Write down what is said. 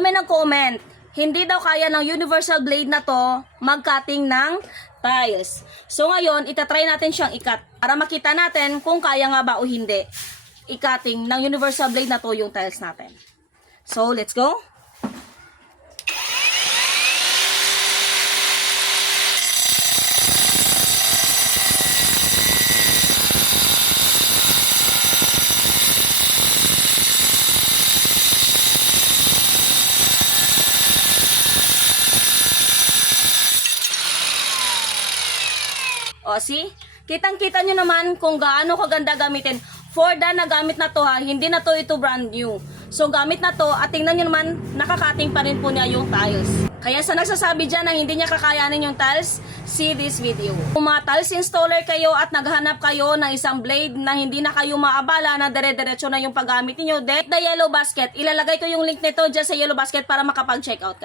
So may nag-comment, hindi daw kaya ng universal blade na to mag-cutting ng tiles. So ngayon, itatry natin siyang i-cut para makita natin kung kaya nga ba o hindi i-cutting ng universal blade na to yung tiles natin. So let's go. O, see? Kitang-kita nyo naman kung gaano kaganda gamitin. For the na gamit na to ha, hindi na to ito brand new. So, gamit na to at tingnan nyo naman, nakakating pa rin po niya yung tiles. Kaya sa nagsasabi dyan na hindi niya kakayanin yung tiles, see this video. Kung mga tiles installer kayo at naghahanap kayo ng isang blade na hindi na kayo maabala na dire-diretso na yung paggamit niyo, the yellow basket. Ilalagay ko yung link nito dyan sa yellow basket para makapag-check out.